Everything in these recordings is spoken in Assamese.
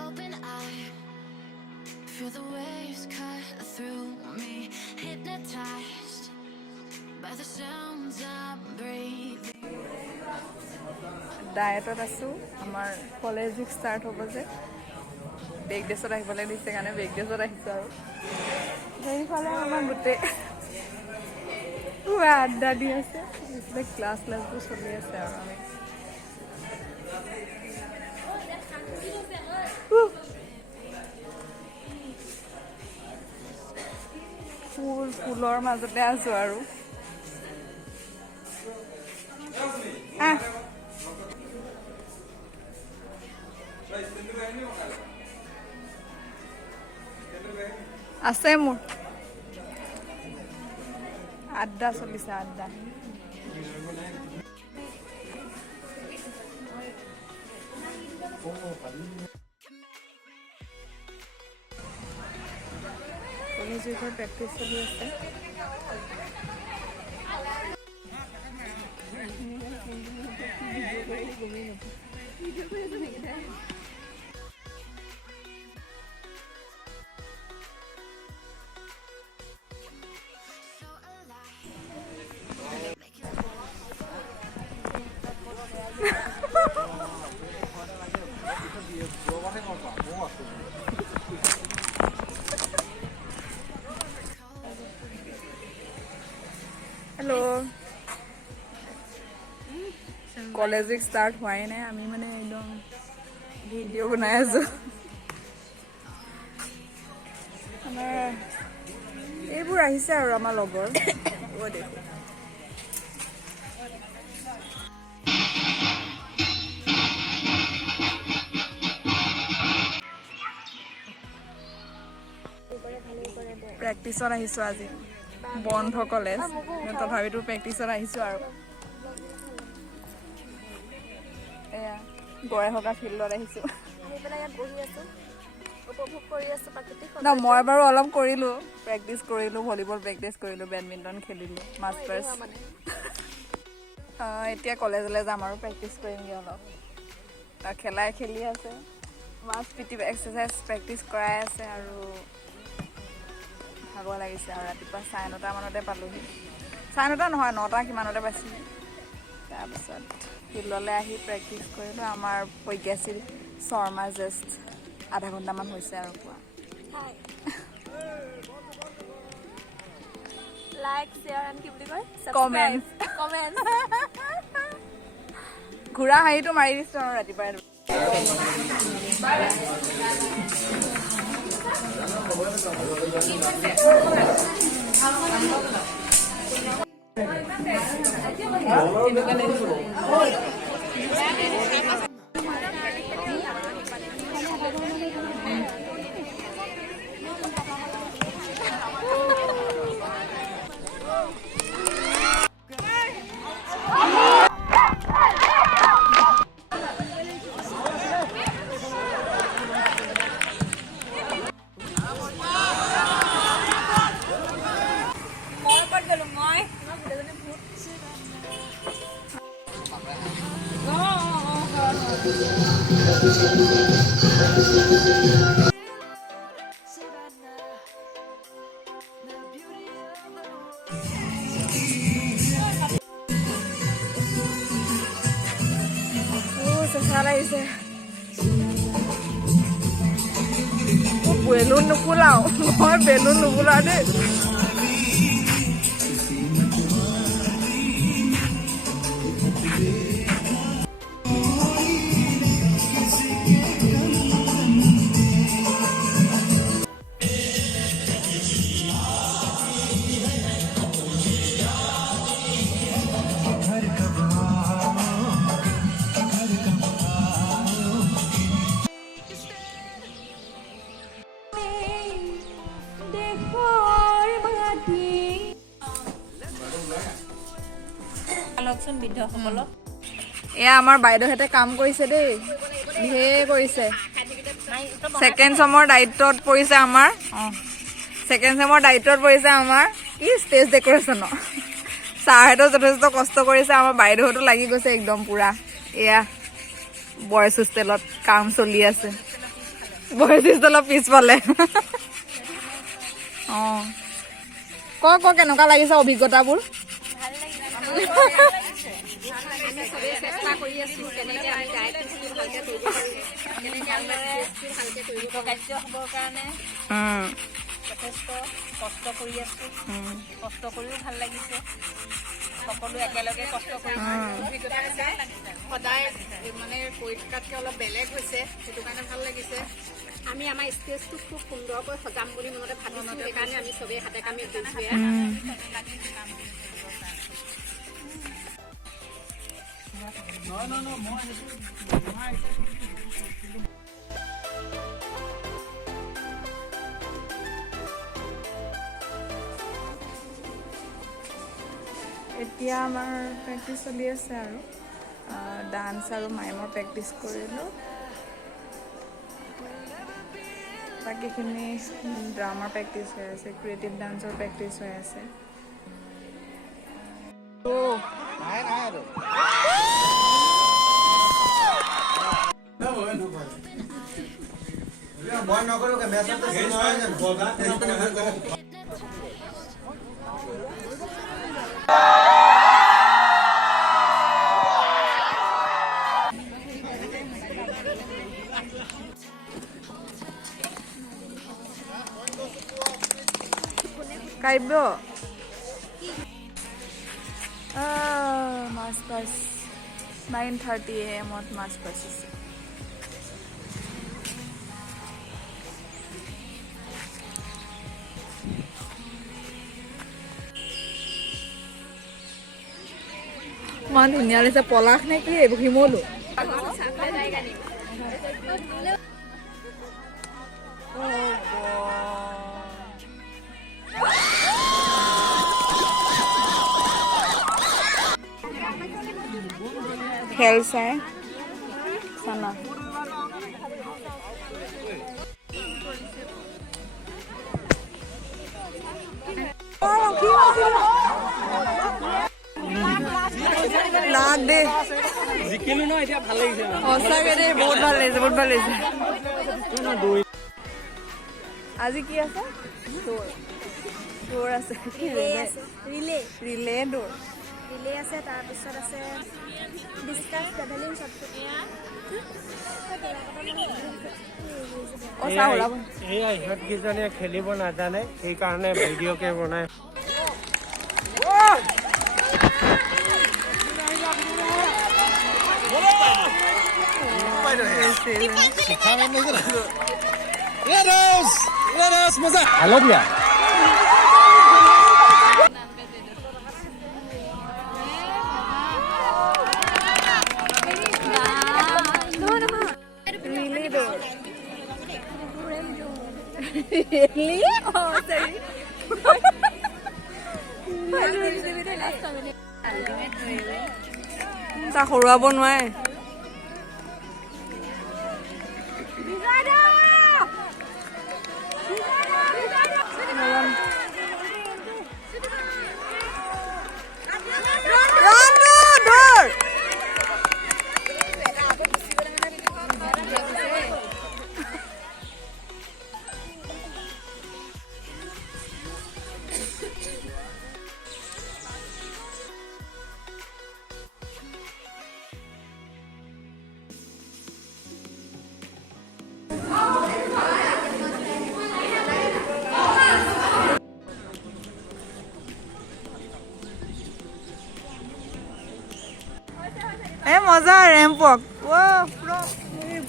open eye, feel the waves cut through me, hypnotized by the sounds I'm breathing. ডায়েটত আছো আমাৰ কলেজ উইক ষ্টাৰ্ট হ'ব যে বেক ডেছত আহিবলৈ দিছে কাৰণে বেক ডেছত আহিছোঁ আৰু সেইফালে আমাৰ গোটেই পুৰা আড্ডা দি আছে ক্লাছবোৰ চলি আছে আৰু আমি ফুলৰ মাজতে আছোঁ আৰু আছে মোৰ আড্ডা চলিছে আড্ডা কলেজ উইকৰ প্ৰেক্টিচ চলি আছে हेलो कॉलेज उइक स्टार्ट हुआ ही नहीं आमी माने एकदम भिडिओ बनाई आছো আমাৰ এইবোৰ আহিছে আৰু আমাৰ লগৰ ও দেখো প্ৰেক্টিছত আহিছো আজি বন্ধ কলেজ তথাপিতো প্ৰেক্টিছত আহিছো আৰু এয়া গড়ে হকা ফিল্ডত আহিছো না মই বাৰু অলপ কৰিলো প্ৰেক্টিচ কৰিলো ভলিবল প্ৰেক্টিচ কৰিলো বেডমিণ্টন খেলিলো মাষ্টাৰ্ছ এতিয়া কলেজলৈ যাম আৰু প্ৰেক্টিচ কৰিমগৈ অলপ খেলাই খেলি আছে মাছ পিটি এক্সাৰচাইজ প্ৰেক্টিচ কৰাই আছে আৰু ভাগৰ লাগিছে আৰু ৰাতিপুৱা 9:30 মানতে পালোহি 9:30 নহয় 9টা কিমানতে পাইছিলো তাৰপিছত ফিল্ডলৈ আহি প্ৰেক্টিচ কৰিলোঁ আমাৰ প্ৰজ্ঞাশীল শৰ্মা জাষ্ট আধা ঘণ্টামান হৈছে আৰু পোৱা লাইক শ্বেয়াৰ এণ্ড কি বুলি কয় কমেণ্ট ঘূৰা হাঁহিটো মাৰি দিছোঁ আৰু ৰাতিপুৱাই লাগিছে বেলুন নুফুলাও মই বেলুন নুফুলাও দেই এয়া আমাৰ বাইদেউহেঁতে কাম কৰিছে দেই ধেৰ কৰিছে সেকেন্ড চেমৰ দায়িত্বত পৰিছে আমাৰ সেকেন্ড চেমৰ দায়িত্বত পৰিছে আমাৰ কি ষ্টেজ ডেকোৰেশ্যন ছাৰহেঁতেও যথেষ্ট কষ্ট কৰিছে আমাৰ বাইদেউহঁতো লাগি গৈছে একদম পুৰা এয়া বয়স হোষ্টেলত কাম চলি আছে বয়সিষ্ট অলপ পিছফালে অঁ ক কেনেকুৱা লাগিছে অভিজ্ঞতাবোৰ যথেষ্ট কষ্ট কৰি আছো কষ্ট কৰিও ভাল লাগিছে সকলো একেলগে কষ্ট কৰি সদায় মানে পৰীক্ষাতকৈ অলপ বেলেগ হৈছে সেইটো কাৰণে ভাল লাগিছে আমি আমাৰ ষ্টেজটো খুব সুন্দৰকৈ সজাম বুলি মনতে ভাবিছিলোঁ সেইকাৰণে আমি চবেই হাতে কামে গৈছোঁ এতিয়া আমাৰ প্ৰেক্টিচ চলি আছে আৰু ডান্স আৰু মাইমৰ প্ৰেক্টিচ কৰিলোঁ বাকীখিনি ড্ৰামাৰ প্ৰেক্টিচ হৈ আছে ক্ৰিয়েটিভ ডান্সৰ প্ৰেক্টিচ হৈ আছে কাব্য মাছ বাছ 9:30 AM মাছ বাছিছে ইমান ধুনীয়া লাগিছে পলাশ নে কি এইবোৰ শিমলু খেল চাই চানা লাগ দে জিকিলো ন এতিয়া ভাল লাগিছে সঁচাকে দে বহুত ভাল লাগিছে আজি কি আছে দৌৰ আছে ৰিলে দৌৰ ৰিলে আছে তাৰপিছত আছে ডিস্কাছ ট্ৰেভেলিং ইহঁতকেইজনে খেলিব নাজানে সেইকাৰণে ভিডিঅ'কে বনাই হেল্ল' দিয়া তাক হৰুৱাব নোৱাৰে মজা ৰেম্পক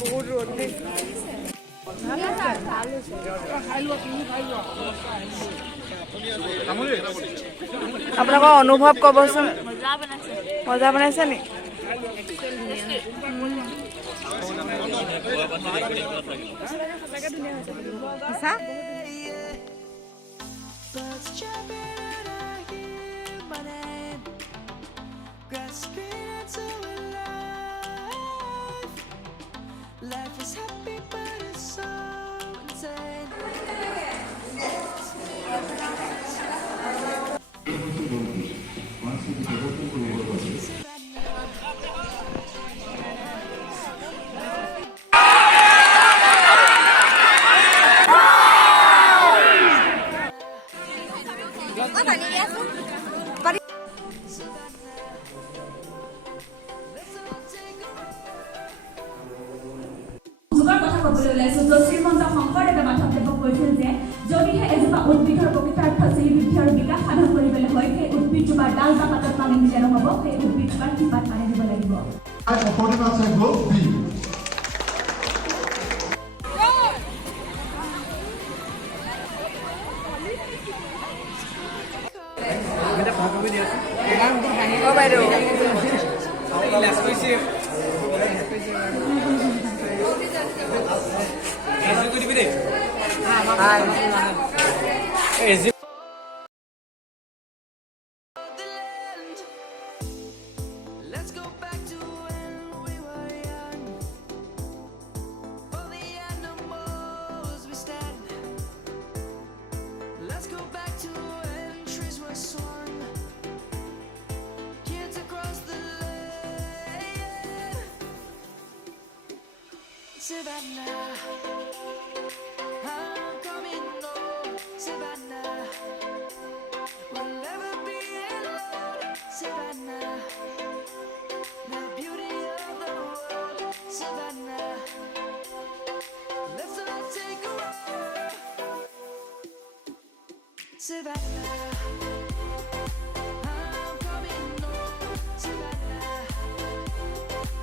বহুত ৰ'দ আপোনালোকৰ অনুভৱ ক'বচোন মজা বনাইছে নি Life is happy, but it's so insane. যুগৰ কথা ক'বলৈ ওলাইছোঁ য'ত শ্ৰীমন্ত শংকৰদেৱে মাধৱদেৱক কৈছিল যে যদিহে এজোপা উদ্ভিদৰ প্ৰকৃতাৰ্থ শ্ৰীবৃদ্ধি আৰু বিকাশ সাধন কৰিবলৈ হয় সেই উদ্ভিদজোপাৰ ডাল বা পাতত পানী দিলে নহ'ব সেই উদ্ভিদজোপাৰ শিপাত পানী দিব লাগিব Opponent say group B. অ' বাইদেউ Let's go back to when we were young. For the animals we stand. Let's go back to when trees were swung. Kids across the lane. Savannah, I'm coming home. Savannah, we'll never be alone. Savannah. The beauty of the world, Savannah. Let's all take a walk, Savannah. I'm coming home, Savannah.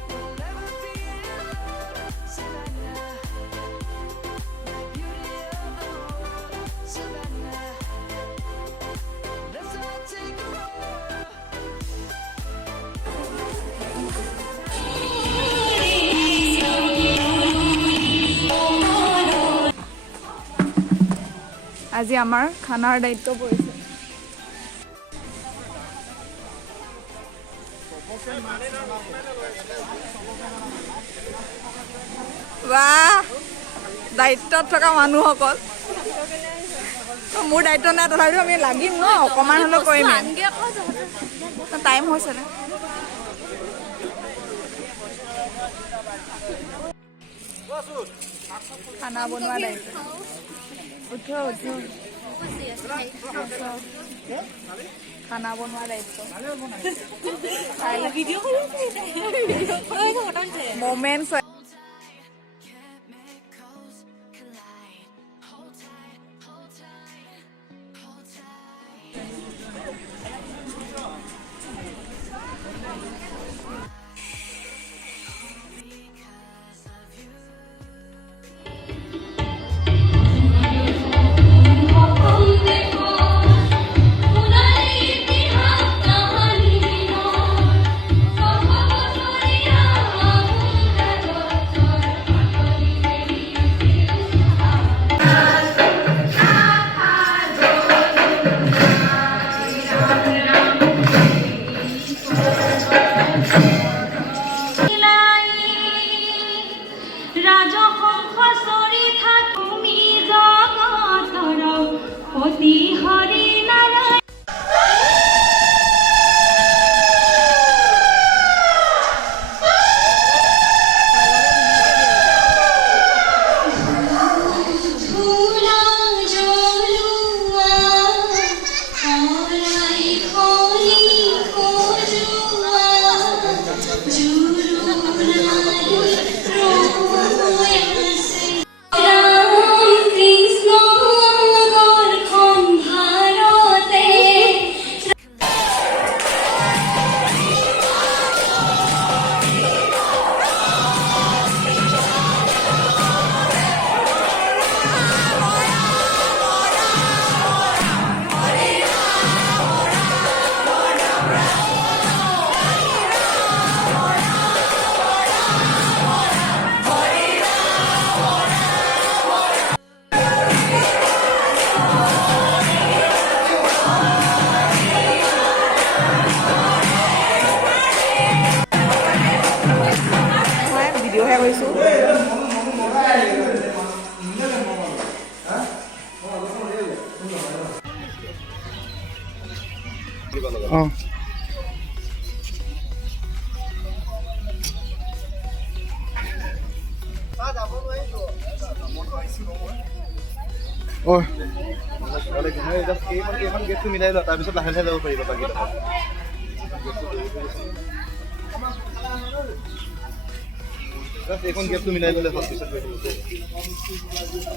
We'll never be alone, Savannah. The beauty of the world, Savannah. Let's all take a walk. আজি আমাৰ খানাৰ দায়িত্ব পৰিছে বাহ দায়িত্বত থকা মানুহসকল মোৰ দায়িত্ব নাই তথাপিও আমি লাগিম ন অকণমান হ'লেও কৰিম টাইম হৈছে নে খানা বনোৱা দায়িত্ব খানা বনোৱা দায়িত্ব moments Chemicals collide. Hold tight, hold tight, hold tight. Because of you. ৰাজহংস চৰি থাকি জগতৰ অতি হৰি নাৰায়ণ ভিডিঅ'হে কৰিছোঁ Ôi. এখন গেটটো মিলাই লোৱা তাৰপিছত লাহে লাহে যাব পাৰিবা বাকী এখন গেটটো মিলাই ল'লে হ'ল পিছত গৈ থাকিব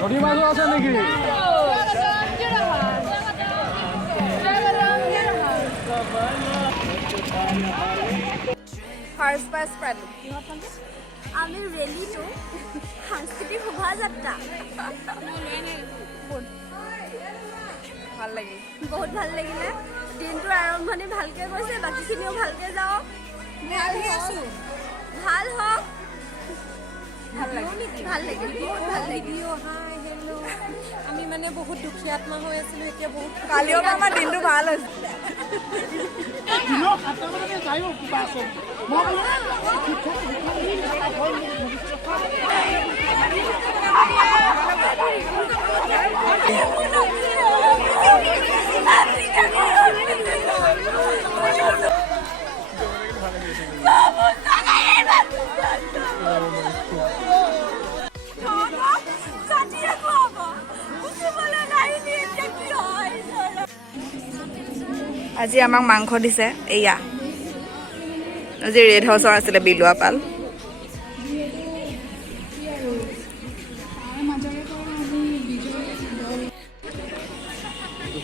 নদী মাছো আছে নেকি ফাৰ্ষ্ট পাছ পালোঁ আমি ৰেলীটো সাংস্কৃতিক শোভাযাত্ৰা ভাল লাগিল বহুত ভাল লাগিলে দিনটোৰ আৰম্ভণি ভালকৈ গৈছে বাকীখিনিও ভালকৈ যাওক ভাল হওক ভাল লাগিল ভাল লাগিল বহুত ভাল লাগিল আমি মানে বহুত দুখীয়া আত্মা হৈ আছিলোঁ এতিয়া বহুত কালিও আমাৰ দিনটো ভাল হৈছে আজি আমাক মাংস দিছে এয়া আজি ৰেড হাউচৰ আছিলে বিলুৱা পাল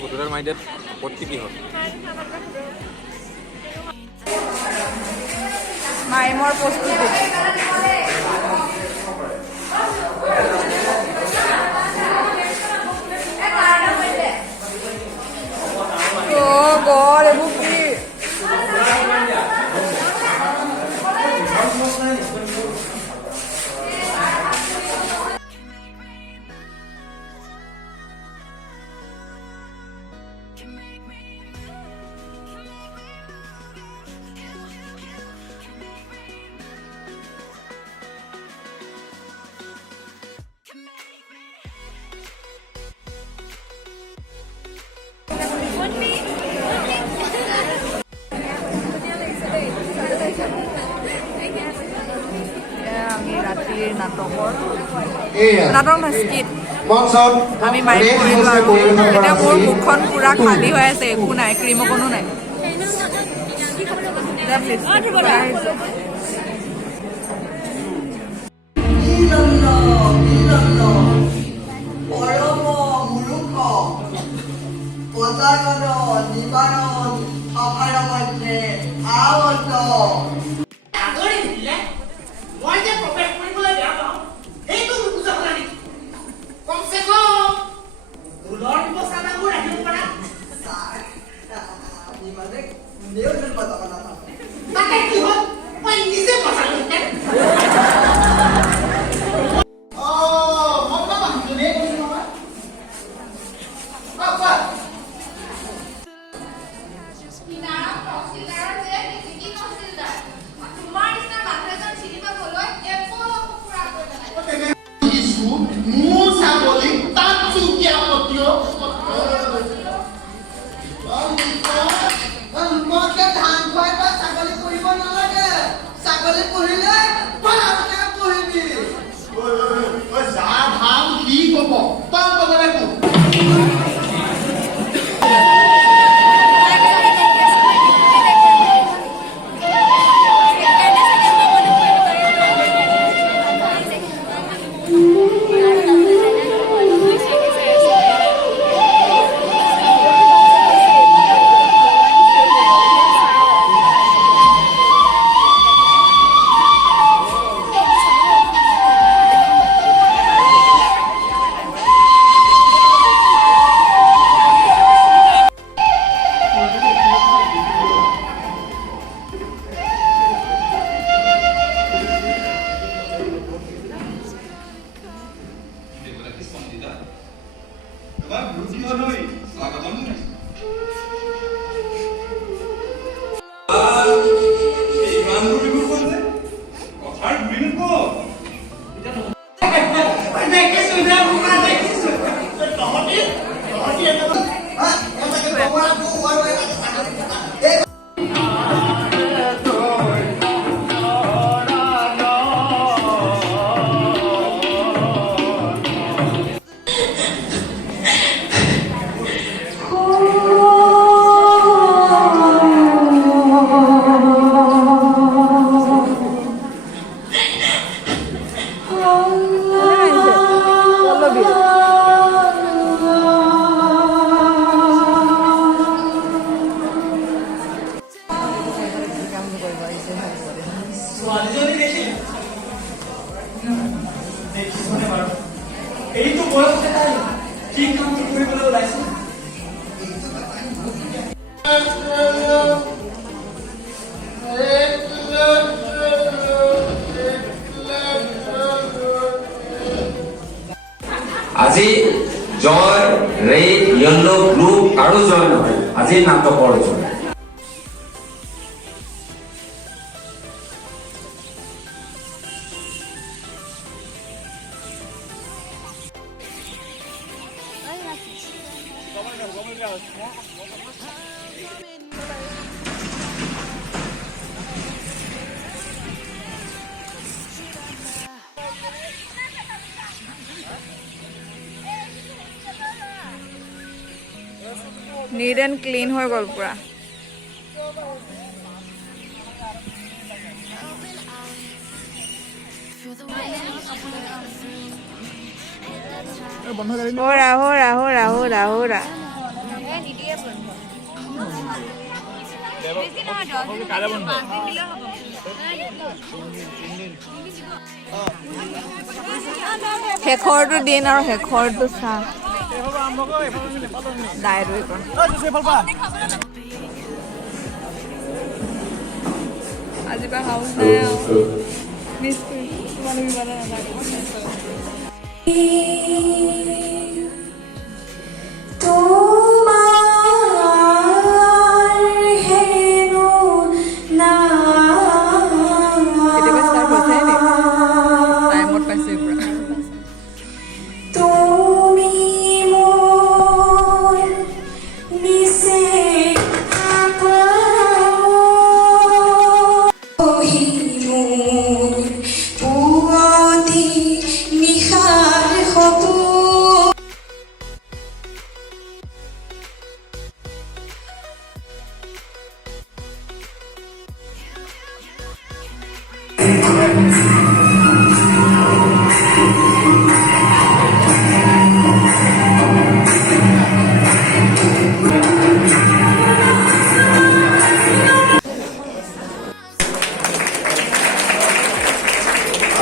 ভোটাৰ মাইণ্ডত আপত্তি কি হ'ল মাইমৰ প্ৰস্তুতি গড এইবোৰ কি আমি ৰাতিৰ নাটকৰ নাটক স্কিট আমি মাইক কৰিলোঁ আৰু এতিয়া মোৰ মুখখন পূৰা খালী হৈ আছে একো নাই ক্ৰীম অকণো নাই আজি জয় ৰেড য়েল্লো ব্লু আৰু জয় নহয় আজি নাটকৰ জয় নীট এণ্ড ক্লিন হৈ গ'ল পুৰা হোৰা হোৰা হোৰা হোৰা হোৰা শেষৰটো দিন আৰু শেষৰটো চাহ ডায়েৰী আজিৰ পৰা হাউচ নাই আৰু মিছ কৰিছোঁ তোমালোক কিবা এটা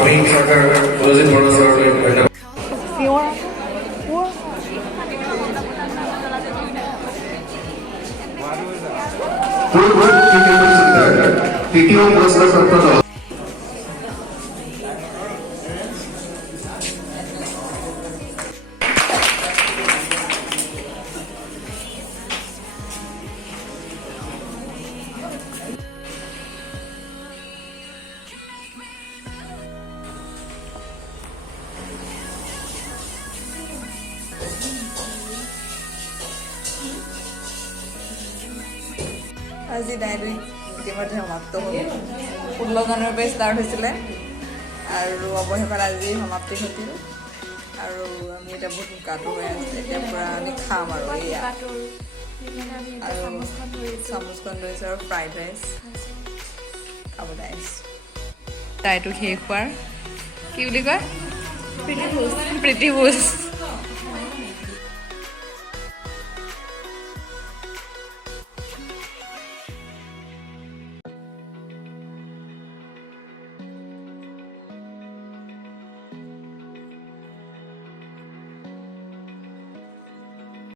আমি সৰকাৰ প্ৰযোজিত মনোসৰণে ধন্যবাদ তৃতীয় পুৰস্কাৰ প্ৰাপ্ত আজি ডায়েৰী ইতিমধ্যে সমাপ্ত হ'ল 16 জানুৱাৰীৰ পৰা ষ্টাৰ্ট হৈছিলে আৰু অৱশেষত আজি সমাপ্তি ঘটিল আৰু আমি এতিয়া বহুত কাটো হৈ আছে এতিয়া পূৰা আমি খাম আৰু এয়া আৰু চামুচখন লৈছোঁ আৰু ফ্ৰাইড ৰাইচ খাবলৈ আহিছোঁ তাইটো শেষ হোৱাৰ কি বুলি কয় প্ৰীতি ভোজ